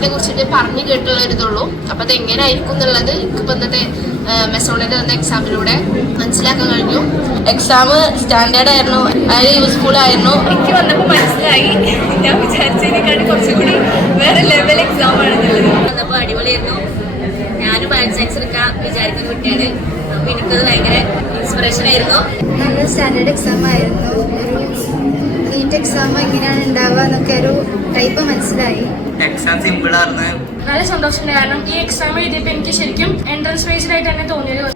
മാത്സിനെ കുറിച്ചിട്ട് പറഞ്ഞു കേട്ടുള്ള ഒരിതുള്ളൂ. അപ്പൊ അത് എങ്ങനെയായിരിക്കും എന്നുള്ളത് എനിക്കിപ്പോ ഇന്നത്തെ മെസോണിന്റെ തന്ന എക്സാമിലൂടെ മനസ്സിലാക്കാൻ കഴിഞ്ഞു. എക്സാം സ്റ്റാൻഡേർഡ് ആയിരുന്നു, അതായത് യൂസ്ഫുൾ ആയിരുന്നു. എനിക്ക് വന്നപ്പോൾ മനസ്സിലായി ഞാൻ വിചാരിച്ചതിനെക്കാളും കുറച്ചുകൂടി വേറെ ലെവൽ എക്സാം ആണെന്നുള്ളത്. വന്നപ്പോൾ അടിപൊളിയായിരുന്നു. ഞാനും ബയോ സയൻസ് എടുക്കാൻ വിചാരിക്കുന്ന കുട്ടിയാണ്. അപ്പോൾ എനിക്കത് ഭയങ്കര ഇൻസ്പിറേഷൻ ആയിരുന്നു. നല്ല സ്റ്റാൻഡേർഡ് എക്സാം ആയിരുന്നു. ഒരു നീറ്റ് എക്സാം എങ്ങനെയാണ് ഉണ്ടാവുക എന്നൊക്കെ ഒരു ടൈപ്പ് മനസ്സിലായി. എക്സാം സിമ്പിൾ ആയിരുന്നു. നല്ല സന്തോഷമുണ്ട്. കാരണം ഈ എക്സാം എഴുതിയപ്പോൾ എനിക്ക് ശരിക്കും എൻട്രൻസ് ബേസ്ഡ് ആയിട്ട് തന്നെ തോന്നിയത്.